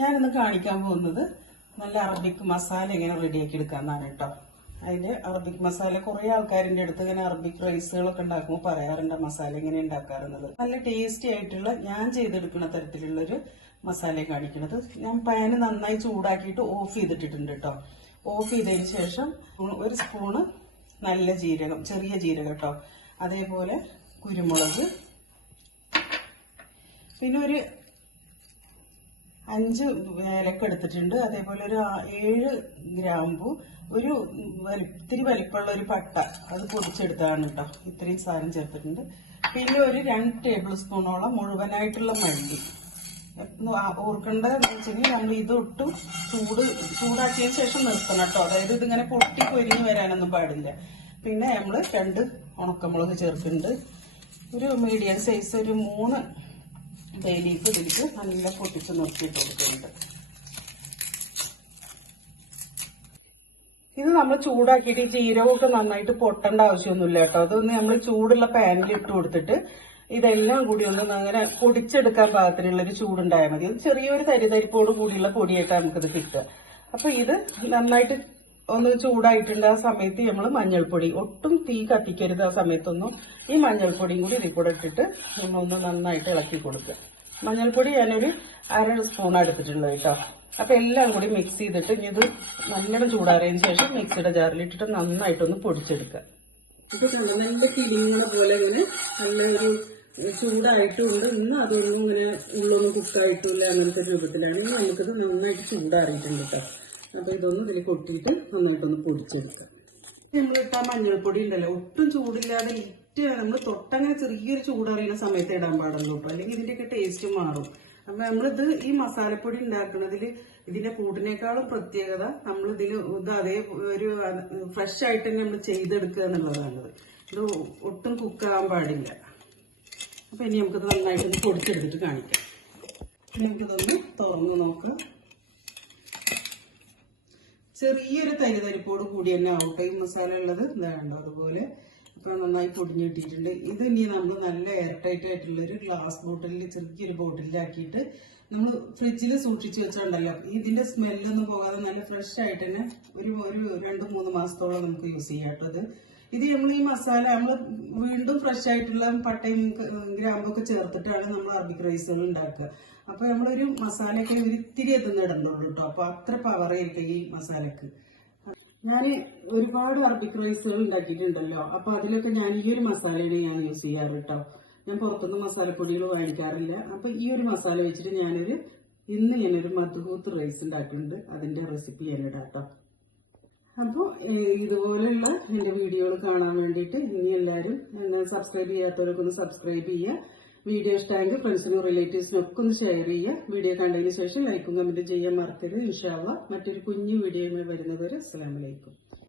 ഞാനിന്ന് കാണിക്കാൻ പോകുന്നത് നല്ല അറബിക് മസാല എങ്ങനെ റെഡിയാക്കി എടുക്കാന്നാണ് കേട്ടോ. അതിന്റെ അറബിക് മസാല കുറെ ആൾക്കാരിന്റെ അടുത്ത് ഇങ്ങനെ അറബിക് റൈസുകളൊക്കെ ഉണ്ടാക്കുമ്പോൾ പറയാറുണ്ട് മസാല എങ്ങനെ ഉണ്ടാക്കാറുള്ളത്. നല്ല ടേസ്റ്റി ആയിട്ടുള്ള ഞാൻ ചെയ്തെടുക്കുന്ന തരത്തിലുള്ളൊരു മസാല കാണിക്കുന്നത്. ഞാൻ പാന് നന്നായി ചൂടാക്കിയിട്ട് ഓഫ് ചെയ്തിട്ടിട്ടുണ്ട് കേട്ടോ. ഓഫ് ചെയ്തതിന് ശേഷം ഒരു സ്പൂണ് നല്ല ജീരകം, ചെറിയ ജീരകം കേട്ടോ, അതേപോലെ കുരുമുളക്, പിന്നെ ഒരു 5 ഏലക്ക എടുത്തിട്ടുണ്ട്, അതേപോലെ ഒരു 7 ഗ്രാമ്പു, ഒരു ഇത്തിരി വലിപ്പമുള്ള ഒരു പട്ട, അത് പൊടിച്ചെടുത്തതാണ് കേട്ടോ. ഇത്രയും സാധനം ചേർത്തിട്ടുണ്ട്. പിന്നെ ഒരു 2 ടേബിൾ സ്പൂണോളം മുഴുവനായിട്ടുള്ള മല്ലി. ഓർക്കേണ്ടതെന്ന് വെച്ചെങ്കിൽ നമ്മൾ ഇത് ഒട്ടും ചൂടാക്കിയതിന് ശേഷം നിർത്തണം കേട്ടോ. അതായത് ഇതിങ്ങനെ പൊട്ടി പൊരിഞ്ഞ് വരാനൊന്നും പാടില്ല. പിന്നെ നമ്മൾ 2 ഉണക്കമുളക് ചേർക്കുന്നുണ്ട്. ഒരു മീഡിയം സൈസ് ഒരു 3 ബേ ലീഫ് ഇതിലേക്ക് നല്ല പൊട്ടിച്ച് നിർത്തിയിട്ട് കൊടുക്കുന്നുണ്ട്. ഇത് നമ്മൾ ചൂടാക്കിയിട്ട് ഈ ജീരകമൊക്കെ നന്നായിട്ട് പൊട്ടേണ്ട ആവശ്യമൊന്നുമില്ല കേട്ടോ. അതൊന്ന് നമ്മൾ ചൂടുള്ള പാനിൽ ഇട്ട് കൊടുത്തിട്ട് ഇതെല്ലാം കൂടി ഒന്ന് അങ്ങനെ പൊടിച്ചെടുക്കാൻ പാകത്തിനുള്ളൊരു ചൂടുണ്ടായാൽ മതി. ഇത് ചെറിയൊരു തരിതരിപ്പോട് കൂടിയുള്ള പൊടിയായിട്ടാണ് നമുക്കിത് കിട്ടുക. അപ്പൊ ഇത് നന്നായിട്ട് ഒന്ന് ചൂടായിട്ടുണ്ട്. ആ സമയത്ത് നമ്മൾ മഞ്ഞൾപ്പൊടി, ഒട്ടും തീ കത്തിക്കരുത് ആ സമയത്തൊന്നും. ഈ മഞ്ഞൾപ്പൊടിയും കൂടി ഇതിൽ കൂടെ ഇട്ടിട്ട് നമ്മളൊന്ന് നന്നായിട്ട് ഇളക്കി കൊടുക്കുക. മഞ്ഞൾപ്പൊടി ഞാനൊരു 1/2 സ്പൂൺ എടുത്തിട്ടുള്ളത് കേട്ടോ. അപ്പൊ എല്ലാം കൂടി മിക്സ് ചെയ്തിട്ട് ഇനി ഇത് നല്ലോണം ചൂടാറിയതിന് ശേഷം മിക്സിയുടെ ജാറിലിട്ടിട്ട് നന്നായിട്ടൊന്ന് പൊടിച്ചെടുക്കുക. ഇത് നല്ല കിളിങ്ങുന്ന പോലെ ഇങ്ങനെ നല്ലൊരു ചൂടായിട്ടുണ്ട്. ഇന്ന് അതൊന്നും ഇങ്ങനെ ഉള്ളൊന്നും കുക്കായിട്ടില്ല, അങ്ങനത്തെ രൂപത്തിലാണ്. നമുക്കിത് നന്നായിട്ട് ചൂടാറിയിട്ടുണ്ട് കേട്ടോ. അപ്പൊ ഇതൊന്ന് ഇതിൽ കൊട്ടിയിട്ട് നന്നായിട്ടൊന്ന് പൊടിച്ചെടുക്കുക. നമ്മളിട്ട മഞ്ഞൾപ്പൊടി ഉണ്ടല്ലോ, ഒട്ടും ചൂടില്ലാതെ ലിറ്റ് നമ്മൾ തൊട്ടങ്ങനെ ചെറിയൊരു ചൂടറിയുന്ന സമയത്ത് ഇടാൻ പാടുള്ളൂ കേട്ടോ, അല്ലെങ്കിൽ ഇതിന്റെയൊക്കെ ടേസ്റ്റ് മാറും. അപ്പൊ നമ്മളിത് ഈ മസാലപ്പൊടി ഉണ്ടാക്കുന്നതിൽ ഇതിന്റെ കൂട്ടിനേക്കാളും പ്രത്യേകത നമ്മളിതിൽ ഇത് അതേ ഒരു ഫ്രഷ് ആയിട്ട് തന്നെ നമ്മൾ ചെയ്തെടുക്കുക എന്നുള്ളതാണത്. ഇത് ഒട്ടും കുക്കാവാൻ പാടില്ല. അപ്പൊ ഇനി നമുക്കിത് നന്നായിട്ടൊന്ന് പൊടിച്ചെടുത്തിട്ട് കാണിക്കാം. നമുക്കിതൊന്ന് തുറന്ന് നോക്കാം. ചെറിയൊരു തരിതരിപ്പോട് കൂടി തന്നെ ആവട്ടെ ഈ മസാല ഉള്ളത്. ഇതാണ്ടോ അതുപോലെ ഇപ്പൊ നന്നായി പൊടിഞ്ഞു കിട്ടിയിട്ടുണ്ട്. ഇത് ഇനി നമ്മൾ നല്ല എയർ ടൈറ്റ് ആയിട്ടുള്ള ഒരു ഗ്ലാസ് ബോട്ടിലിൽ, ചെറിയൊരു ബോട്ടിലാക്കിയിട്ട് നമ്മൾ ഫ്രിഡ്ജിൽ സൂക്ഷിച്ചു വെച്ചിട്ടുണ്ടല്ലോ, ഇതിന്റെ സ്മെല്ലൊന്നും പോകാതെ നല്ല ഫ്രഷ് ആയിട്ട് തന്നെ ഒരു 2-3 മാസത്തോളം നമുക്ക് യൂസ് ചെയ്യാം കേട്ടോ. ഇത് നമ്മൾ ഈ മസാല നമ്മൾ വീണ്ടും ഫ്രഷ് ആയിട്ടുള്ള പട്ടയും ഗ്രാമ്പൊക്കെ ചേർത്തിട്ടാണ് നമ്മൾ അറബിക് റൈസുകൾ ഉണ്ടാക്കുക. അപ്പൊ നമ്മളൊരു മസാലയൊക്കെ ഒരിത്തിരി എത്തുന്ന ഇടണ്ടുള്ളൂ കേട്ടോ. അപ്പൊ അത്ര പവറായിരിക്കും ഈ മസാലക്ക്. ഞാൻ ഒരുപാട് അറബിക് റൈസുകൾ ഉണ്ടാക്കിയിട്ടുണ്ടല്ലോ. അപ്പൊ അതിലൊക്കെ ഞാൻ ഈ ഒരു മസാലയാണ് ഞാൻ യൂസ് ചെയ്യാറ് കേട്ടോ. ഞാൻ പുറത്തുനിന്ന് മസാലപ്പൊടികൾ വാങ്ങിക്കാറില്ല. അപ്പൊ ഈ ഒരു മസാല വെച്ചിട്ട് ഇന്ന് ഞാനൊരു മദ്ഹൂത്ത് റൈസ് ഉണ്ടാക്കിയിട്ടുണ്ട്. അതിന്റെ റെസിപ്പി ഞാൻ ഇടാം കേട്ടോ. അപ്പോൾ ഇതുപോലെയുള്ള എന്റെ വീഡിയോകൾ കാണാൻ വേണ്ടിയിട്ട് ഇനി എല്ലാവരും സബ്സ്ക്രൈബ് ചെയ്യാത്തവരൊക്കെ ഒന്ന് സബ്സ്ക്രൈബ് ചെയ്യുക. വീഡിയോ ഇഷ്ടമെങ്കിൽ ഫ്രണ്ട്സിനും റിലേറ്റീവ്സിനും ഒക്കെ ഒന്ന് ഷെയർ ചെയ്യുക. വീഡിയോ കണ്ടതിന് ശേഷം ലൈക്കും കമന്റും ചെയ്യാൻ മറക്കരുത്. ഇൻഷാ അല്ലാഹ് മറ്റൊരു കുഞ്ഞു വീഡിയോയുമായി വരുന്നതുവരെ അസ്സലാമു അലൈക്കും.